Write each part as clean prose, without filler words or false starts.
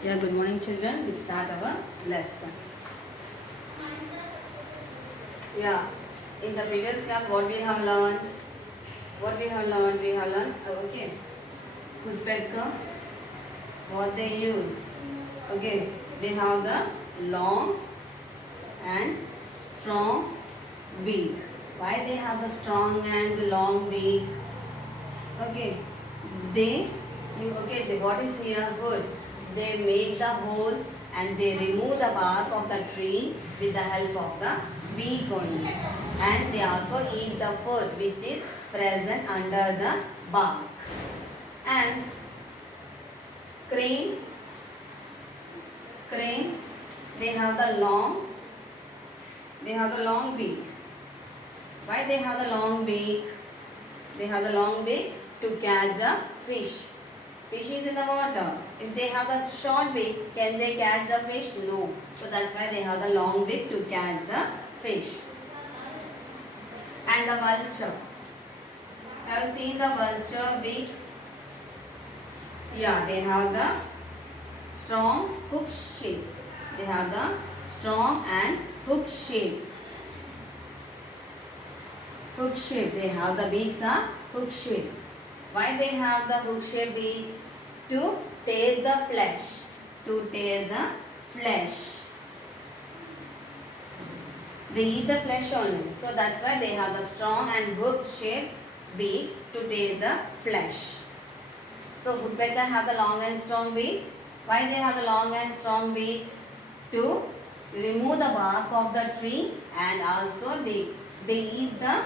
Yeah, good morning children. We start our lesson. Yeah, in the previous class what we have learned? We have learned, okay, woodpecker, what they use. Okay, they have the long and strong beak. Why they have the strong and long beak? Okay, so what is here? Hood. They make the holes and they remove the bark of the tree with the help of the beak only. And they also eat the food which is present under the bark. And crane, they have the long beak. Why they have the long beak? They have the long beak to catch the fish. Fish is in the water. If they have a short beak, can they catch the fish? No. So that's why they have the long beak to catch the fish. And the vulture. Have you seen the vulture beak? Yeah, they have the strong hook shape. They have the strong and hook shape. Hook shape. They have the beaks are hook shape. Why they have the hook shape beaks? To tear the flesh. To tear the flesh. They eat the flesh only. So that's why they have the strong and hook shape beaks to tear the flesh. So woodpecker have the long and strong beak. Why they have the long and strong beak? To remove the bark of the tree, and also they eat the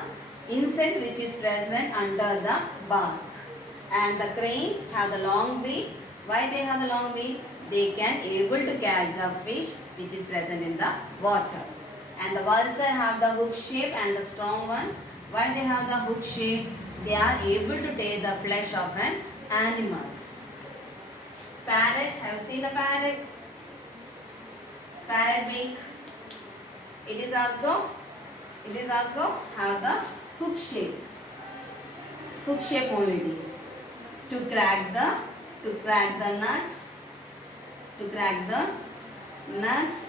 insect which is present under the bark. And the crane have the long beak. Why they have the long beak? They can able to catch the fish which is present in the water. And the vulture have the hook shape and the strong one. Why they have the hook shape? They are able to tear the flesh of an animals. Parrot, have you seen the parrot? Parrot beak. It is also have the hook shape. Hook shape only it is. To crack the nuts,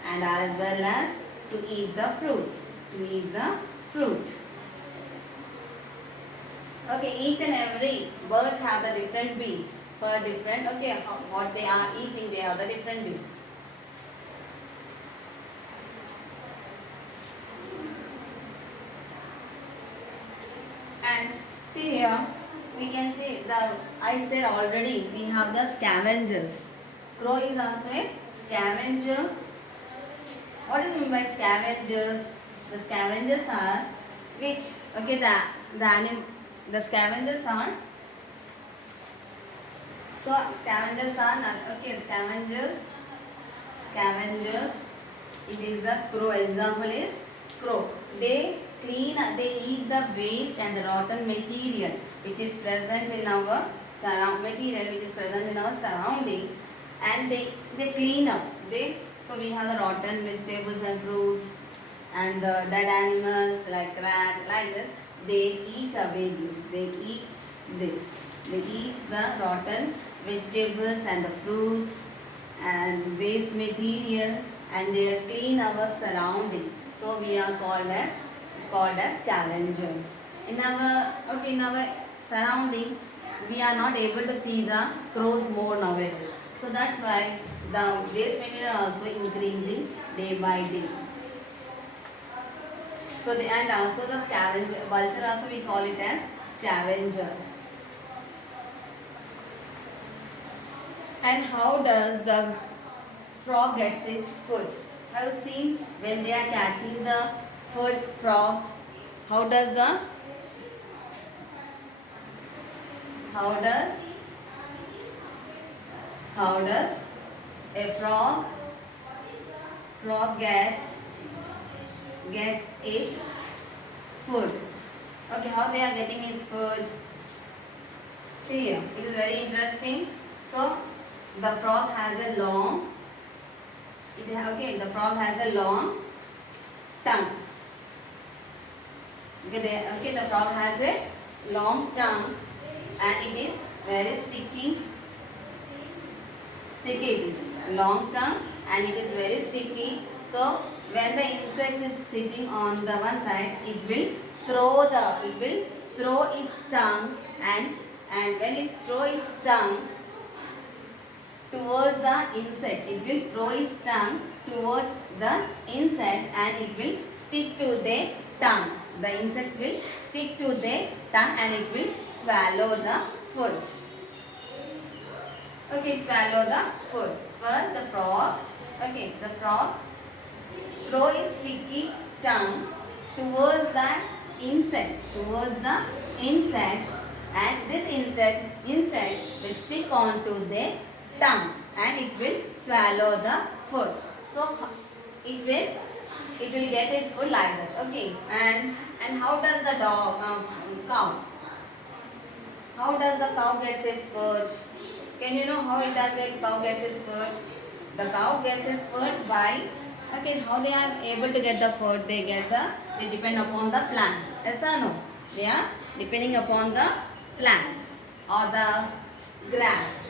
and as well as to eat the fruits. Okay, each and every birds have the different beaks for different, what they are eating, they have the different beaks. And see here, we can see I said already, we have the scavengers. Crow is also a scavenger. What is meant by scavengers? The scavengers are which, the scavengers are, scavengers, it is the crow. Example is crow. They eat the waste and the rotten material which is present in our surroundings, and they clean up. So we have the rotten vegetables and fruits and the dead animals like rat, like this. They eat away this. They eat the rotten vegetables and the fruits and waste material, and they clean our surrounding. So we are called as scavengers. In our surrounding, we are not able to see the crows more nowadays. So that's why the waste material are also increasing day by day. So and also the scavenger, vulture also we call it as scavenger. And how does the frog gets its food? Have you seen when they are catching the food, frogs? How does a frog gets its food? Okay, how they are getting its food? See here, it is very interesting. So the frog has a long tongue. The frog has a long tongue, and it is very sticky sticky it is. Long tongue and it is very sticky. So when the insect is sitting on the one side, it will throw its tongue and when it throw its tongue towards the insects, it will throw its tongue towards the insects and it will stick to their tongue. The insects will stick to their tongue and it will swallow the food. Okay, swallow the food. First the frog. Okay, the frog throw its sticky tongue towards the insects, and this insect will stick onto their tongue and it will swallow the food. So it will get its food like that. Okay, and how does the cow? How does the cow get its food? Can you know how it does the cow gets its food? The cow gets its food by, okay, how they are able to get the food? They depend upon the plants. Yes or no? They are depending upon the plants or the grass.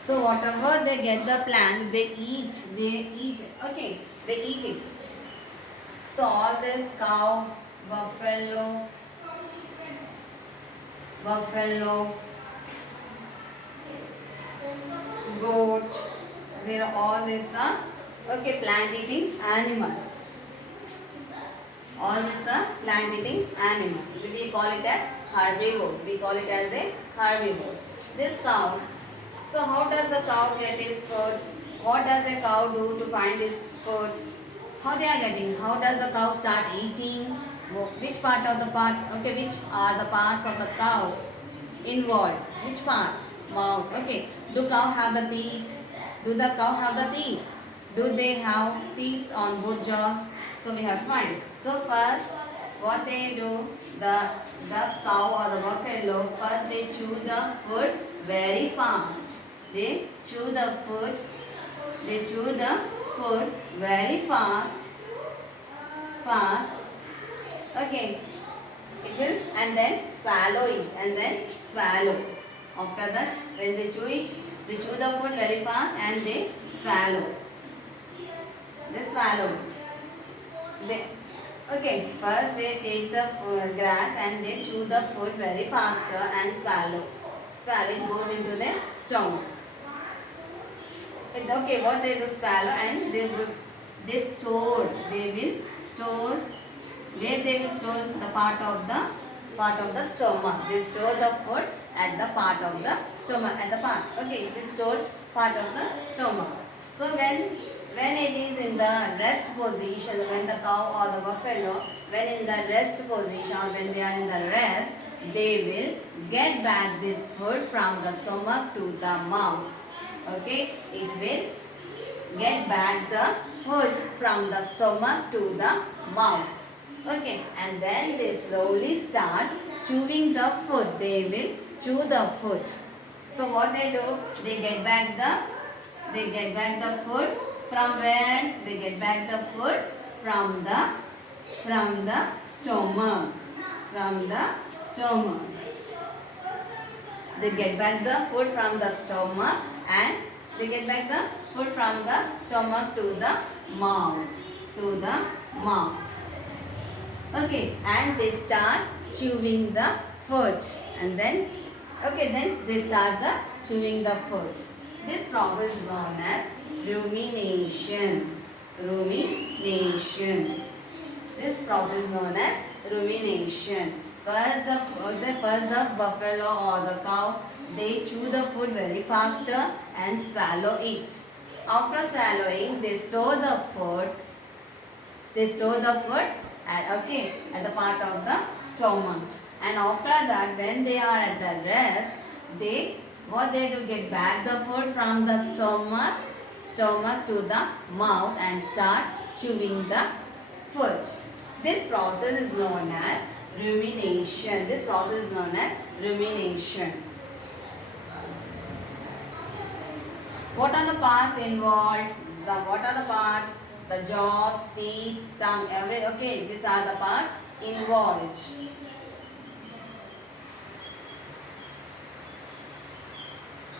So whatever they get the plant, they eat. Okay, they eat it. So all this cow, buffalo, goat, they are all these okay, plant eating animals. All these are plant eating animals. We call it as herbivores. This cow. So how does the cow get its food? What does the cow do to find its food? How they are getting? How does the cow start eating? Which are the parts of the cow involved? Which part? Mouth. Okay. Do cow have the teeth? Do the cow have the teeth? Do they have teeth on both jaws? So we have to find. So first, what they do, the cow or the buffalo, first they chew the food very fast. They chew the food very fast. Okay. It will and then swallow it After that, when they chew it, they chew the food very fast and they swallow. Okay, first they take the grass and they chew the food very faster and swallow. It goes into their stomach. Okay, what they do, swallow, and they will store. Where they will store the part of the stomach. They store the food at the part of the stomach. Okay, it will store part of the stomach. So when it is in the rest position, when the cow or the buffalo, when in the rest position, when they are in the rest, they will get back this food from the stomach to the mouth. Okay, it will get back the food from the stomach to the mouth. Okay, and then they slowly start chewing the food. They will chew the food. So what they do, they get back the food from where? They get back the food from the stomach. They get back the food from the stomach and they get back the food from the stomach to the mouth. Okay, and they start chewing the food and then they start chewing the food. This process is known as rumination. This process is known as rumination. First the buffalo or the cow, they chew the food very faster and swallow it. After swallowing, they store the food at the part of the stomach. And after that, when they are at the rest, they do, get back the food from the stomach to the mouth and start chewing the food. This process is known as rumination. What are the parts involved? The jaws, teeth, tongue, these are the parts involved.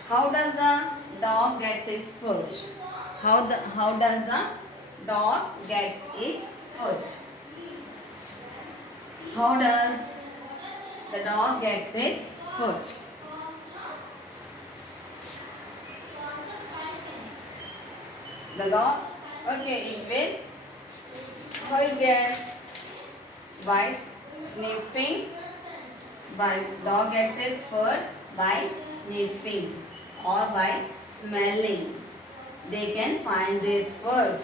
How does the dog get its food? How does the dog get its food? How does the dog gets its food? The dog, okay, it will, how it gets? By sniffing. By dog gets its food by sniffing or by smelling. They can find their food.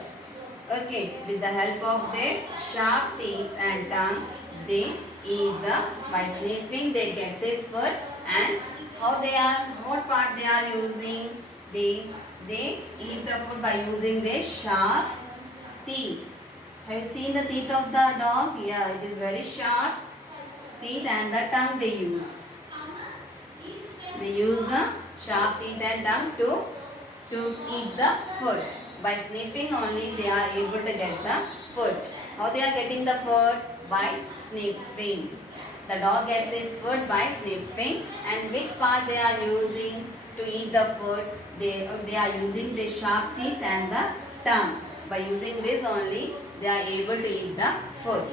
Okay, with the help of their sharp teeth and tongue, they eat the, by sniffing they get its food. And how they are, what part they are using? They eat the food by using their sharp teeth. Have you seen the teeth of the dog? Yeah, it is very sharp teeth, and the tongue they use. They use the sharp teeth and tongue to eat the food. By sniffing only they are able to get the food. How they are getting the food? By sniffing. The dog gets its food by sniffing. And which part they are using to eat the food? They are using the sharp teeth and the tongue. By using this only they are able to eat the food.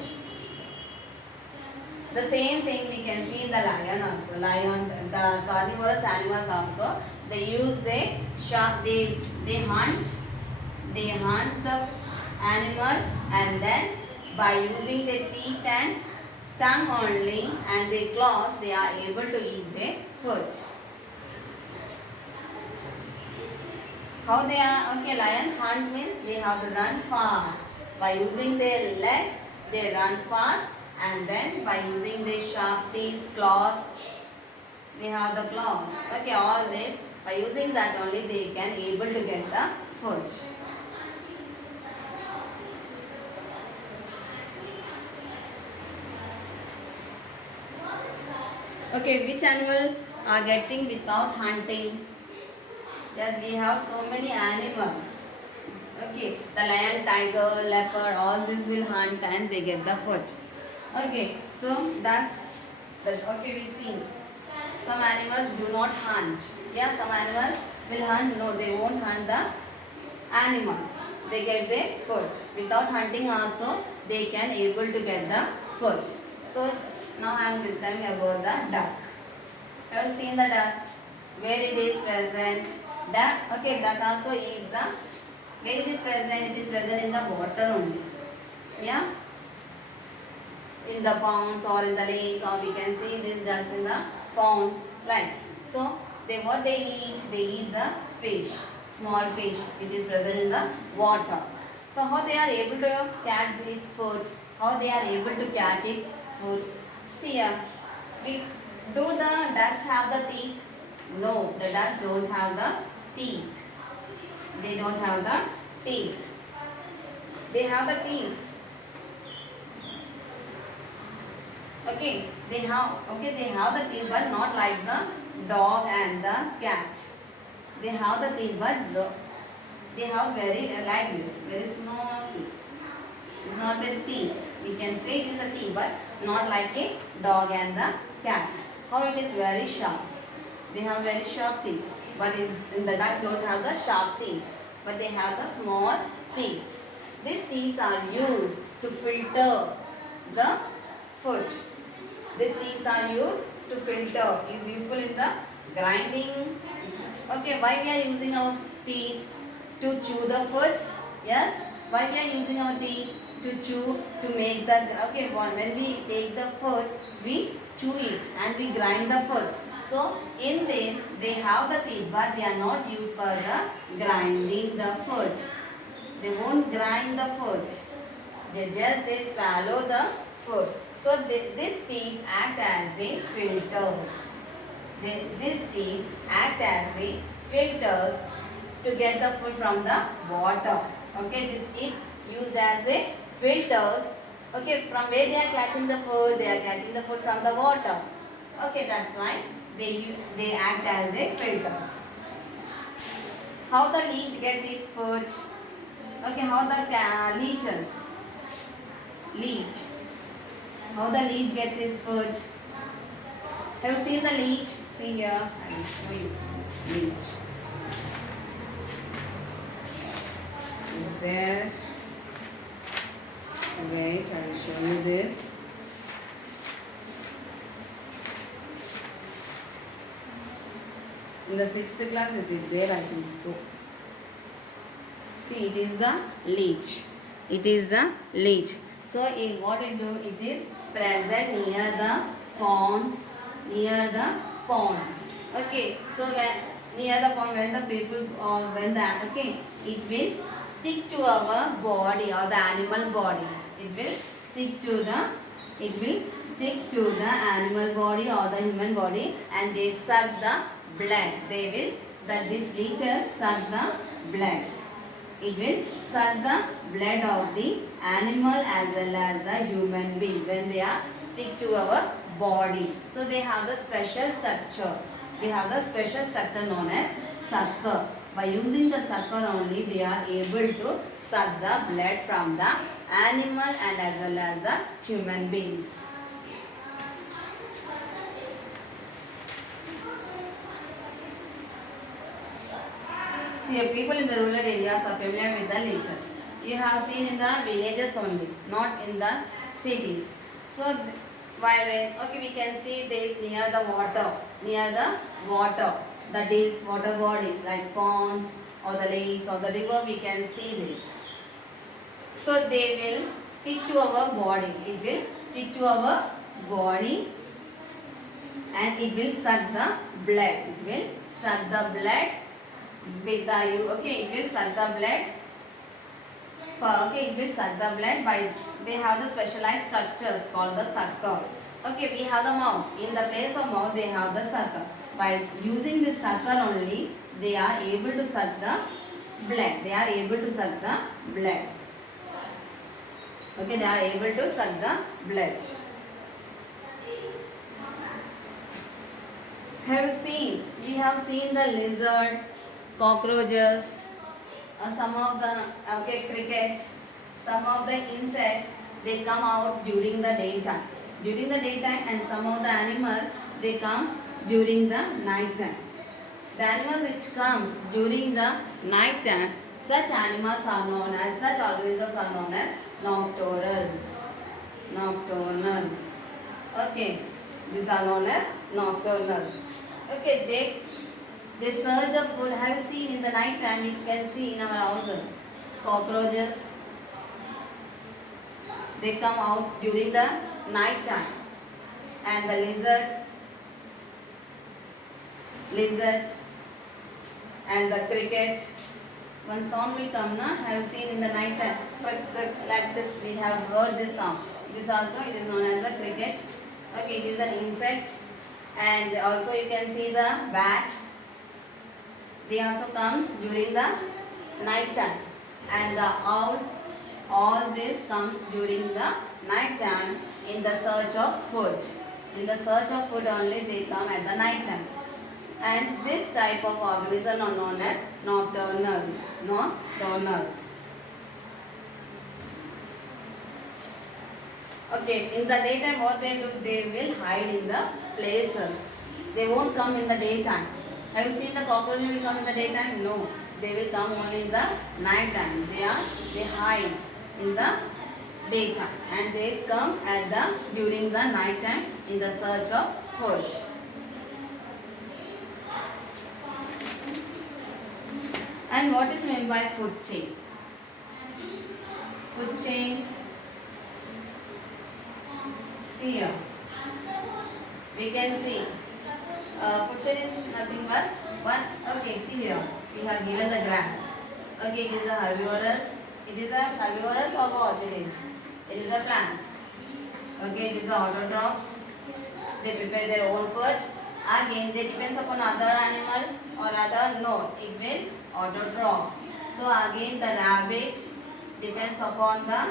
The same thing we can see in the lion also. Lion, the carnivorous animals also, they use the sharp, they hunt the animal, and then by using their teeth and tongue only and their claws, they are able to eat their food. How they are? Okay, lion hunt means they have to run fast. By using their legs, they run fast, and then by using their sharp teeth, claws, they have the claws. Okay, all this, by using that only they can able to get the food. Okay, which animal are getting without hunting? Yes, we have so many animals. Okay, the lion, tiger, leopard, all this will hunt and they get the food. Okay, so that's okay. We see some animals do not hunt. Yeah, some animals will hunt. No, they won't hunt the animals. They get their food. Without hunting also, they can able to get the food. So now I am discussing about the duck. Have you seen the duck? Where it is present? Duck. Okay, duck also is the, where it is present? It is present in the water only. Yeah. In the ponds or in the lakes, or we can see these ducks in the ponds, like so. What they eat the fish, small fish which is present in the water. So how they are able to catch its food? How they are able to catch its food? See here, do the ducks have the teeth? No, the ducks don't have the teeth. They don't have the teeth. They have the teeth. Okay, they have the teeth, but not like the dog and the cat. They have the teeth, but they have very like this, very small teeth. It's not a teeth. We can say it is a teeth, but not like a dog and the cat. How it is very sharp. They have very sharp teeth, but in the duck don't have the sharp teeth, but they have the small teeth. These teeth are used to filter the food. The teeth are used to filter. Is useful in the grinding. Okay, why we are using our teeth? To chew the food. Yes. Why we are using our teeth? To chew, to make the, okay, when we take the food, we chew it and we grind the food. So in this they have the teeth, but they are not used for the grinding the food. They won't grind the food. They swallow the food. So these teeth act as a filters. These teeth act as a filters to get the food from the water. Okay, this teeth used as a filters. Okay, from where they are catching the food? They are catching the food from the water. Okay, that's why they act as a filters. How the leech get its food? Okay, how the leech. How the leech gets its food? Have you seen the leech? See here, I will show you this leech. Is there? Wait, I will show you this. In the 6th class it is there, I think so. See, it is the leech. It is the leech. So, what it do? It is present near the ponds. Near the ponds. Okay. So, when near the pond, when the people or when the it will stick to our body or the animal bodies. It will stick to the. It will stick to the animal body or the human body, and they suck the blood. They will that these leeches suck the blood. It will suck the blood of the animal as well as the human being when they are stick to our body. So they have the special structure. They have the special structure known as sucker. By using the sucker only, they are able to suck the blood from the animal and as well as the human beings. See, people in the rural areas are familiar with the leeches. You have seen in the villages only, not in the cities. So, while we can see this near the water, that is water bodies like ponds or the lakes or the river, we can see this. So, they will stick to our body. It will stick to our body and it will suck the blood. It will suck the blood with the it will suck the blood. It will suck the blood by they have the specialized structures called the sucker. Okay, we have the mouth. In the place of mouth, they have the sucker. By using this sucker only, they are able to suck the blood. They are able to suck the blood. Okay, they are able to suck the blood. We have seen the lizard, cockroaches, some of the cricket, some of the insects, they come out during the daytime. During the daytime, and some of the animals, they come during the night time. The animal which comes during the night time, such animals are known as, such organisms are known as nocturnals. Nocturnals. Okay, these are known as nocturnals. Okay, they search the food. Have you seen in the night time? You can see in our houses cockroaches. They come out during the night time, and the lizards, and the cricket. One sound will come. Na, have you seen in the night time? But like this, we have heard this sound. This also it is known as the cricket. Okay, it is an insect, and also you can see the bats. They also comes during the night time, and the owl. All this comes during the night time in the search of food. In the search of food only they come at the night time. And this type of organism are known as nocturnals. Nocturnals. Okay, in the daytime what they do, they will hide in the places. They won't come in the daytime. Have you seen the cockroach will come in the daytime? No. They will come only in the night time. They hide in the daytime and they come during the night time in the search of food. And what is meant by food chain? Food chain. See here. We can see. Food chain is nothing but one. Okay, see here. We have given the grass. Okay, it is a herbivorous. It is a herbivorous or what it is? It is a plants. Okay, it is the autotrophs. They prepare their own food. Again, they depends upon other animal or other, no, it will autotrophs. So again the rabbit depends upon the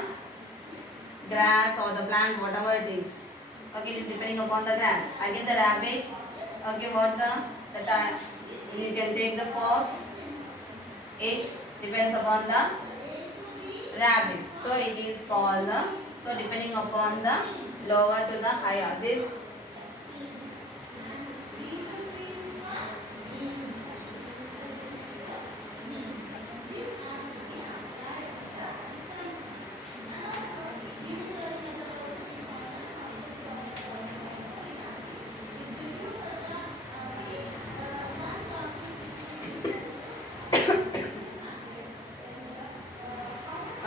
grass or the plant, whatever it is. Okay, it is depending upon the grass. Again the rabbit, okay, what you can take the fox, it depends upon the rabbit. So it is called so depending upon the lower to the higher. This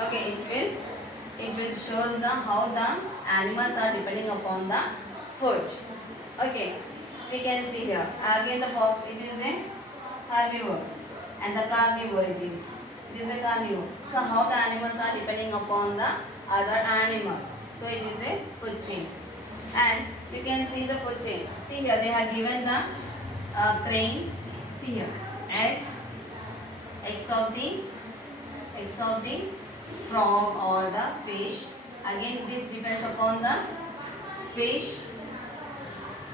okay, it will shows the how the animals are depending upon the food. Okay, we can see here. Again the fox, it is a herbivore and the carnivore it is. It is a carnivore. So how the animals are depending upon the other animal. So it is a food chain. And you can see the food chain. See here they have given the crane. See here, eggs of the frog or the fish. Again this depends upon the fish.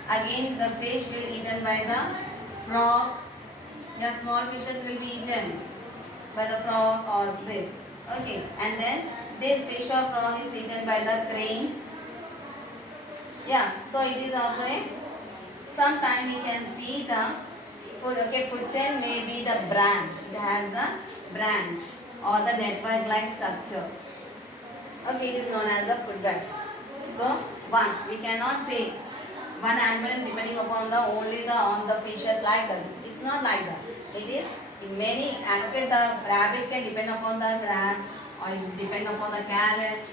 Again the fish will eaten by the frog. Your small fishes will be eaten by the frog or the. Okay, and then this fish or frog is eaten by the crane. Yeah, so it is also a sometime we can see the food. Okay, food chain may be the branch. It has the branch or the network like structure. Okay, it is known as the food web. So we cannot say one animal is depending upon the only the on the fishes like that. It's not like that. It is in many. Okay, the rabbit can depend upon the grass or it depend upon the carrot.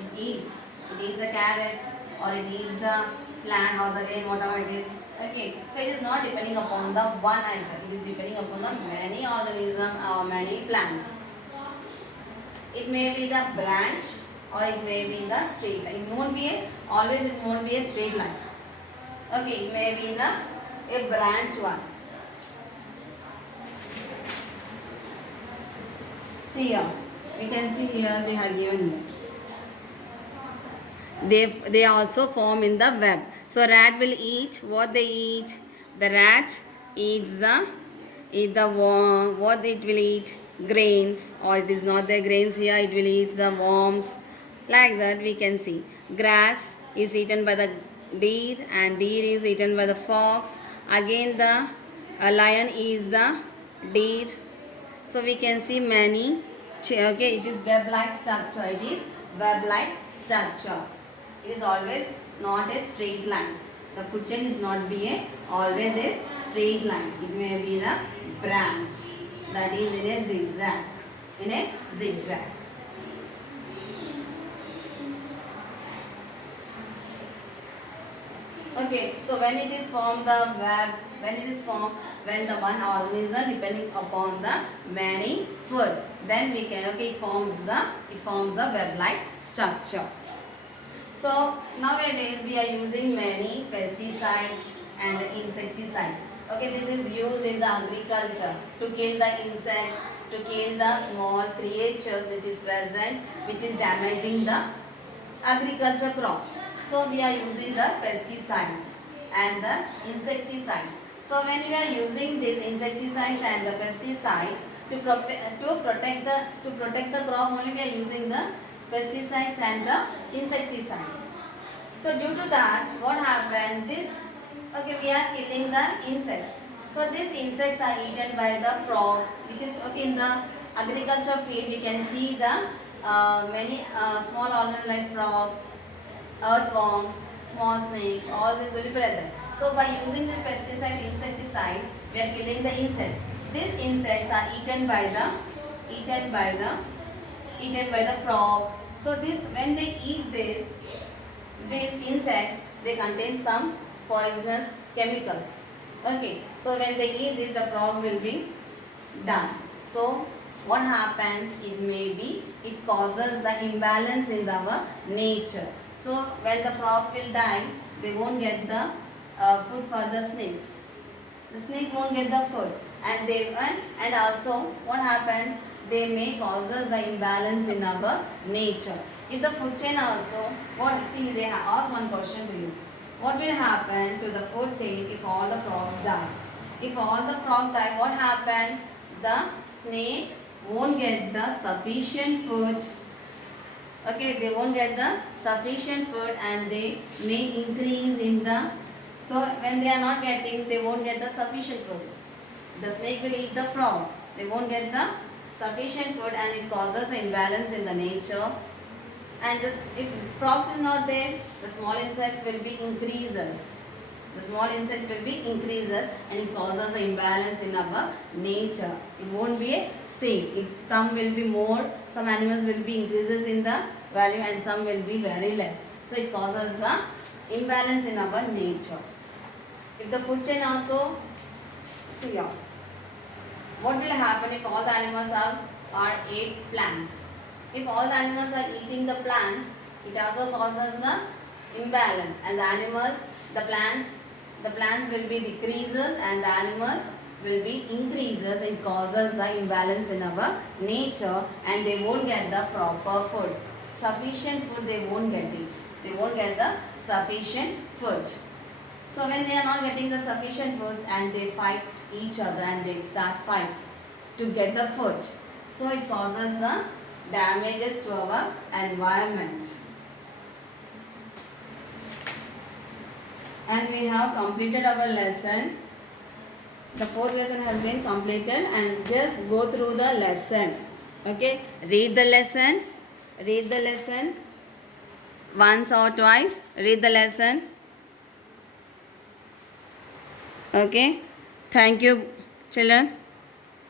It eats. It eats the carrot or it eats the plant or the grain, whatever it is. Okay, so it is not depending upon the one item. It is depending upon the many organism or many plants. It may be the branch or it may be the straight line. It won't be always it won't be a straight line. Okay, it may be a branch one. See here, we can see here they have given here. They also form in the web. So rat will eat what they eat. The rat eats the worm. What it will eat? Grains, or it is not the grains here. It will eat the worms. Like that we can see. Grass is eaten by the deer and deer is eaten by the fox. Again the lion is the deer. So we can see many. Okay, it is web-like structure. It is web-like structure. It is always not a straight line. The food chain is not always a straight line. It may be the branch that is in a zigzag. In a zigzag. Okay, so when it is formed the web, when the one organism depending upon the many food, then we can it forms the web-like structure. So nowadays we are using many pesticides and insecticides. Okay, this is used in the agriculture to kill the insects, to kill the small creatures which is present, which is damaging the agriculture crops. So we are using the pesticides and the insecticides. So when we are using these insecticides and the pesticides to protect the crop, only we are using the pesticides and the insecticides. So due to that, what happened? We are killing the insects. So these insects are eaten by the frogs, which is in the agriculture field. You can see the many small organisms like frog, earthworms, small snakes. All this will be present. So by using the pesticide insecticides, we are killing the insects. These insects are eaten by the frog. So when they eat these insects, they contain some poisonous chemicals. Okay, so when they eat this, the frog will be done. So what happens? It causes the imbalance in our nature. So when the frog will die, they won't get the food for the snakes. The snakes won't get the food, and also what happens? They may causes the imbalance in our nature. If the food chain also, they ask one question to you. What will happen to the food chain if all the frogs die? If all the frogs die, what happens? The snake won't get the sufficient food Okay, they won't get the sufficient food and they may increase in the, so when they are not getting, they won't get the sufficient food. The snake will eat the frogs. They won't get the sufficient food and it causes an imbalance in the nature. And this, if frogs is not there, the small insects will be increases. The small insects will be increases and it causes an imbalance in our nature. It won't be a same. Some will be more, some animals will be increases in the value and some will be very less. So it causes a imbalance in our nature. If the food chain also, see here, what will happen if all the animals are ate plants? If all the animals are eating the plants, it also causes the imbalance and the animals, the plants will be decreases and the animals will be increases. It causes the imbalance in our nature and they won't get the proper food. Sufficient food they won't get it. They won't get the sufficient food. So when they are not getting the sufficient food and they fight each other and they start fights to get the food. So it causes the damages to our environment. And we have completed our lesson. The fourth lesson has been completed and just go through the lesson. Okay, read the lesson once or twice. Read the lesson. Okay, thank you children.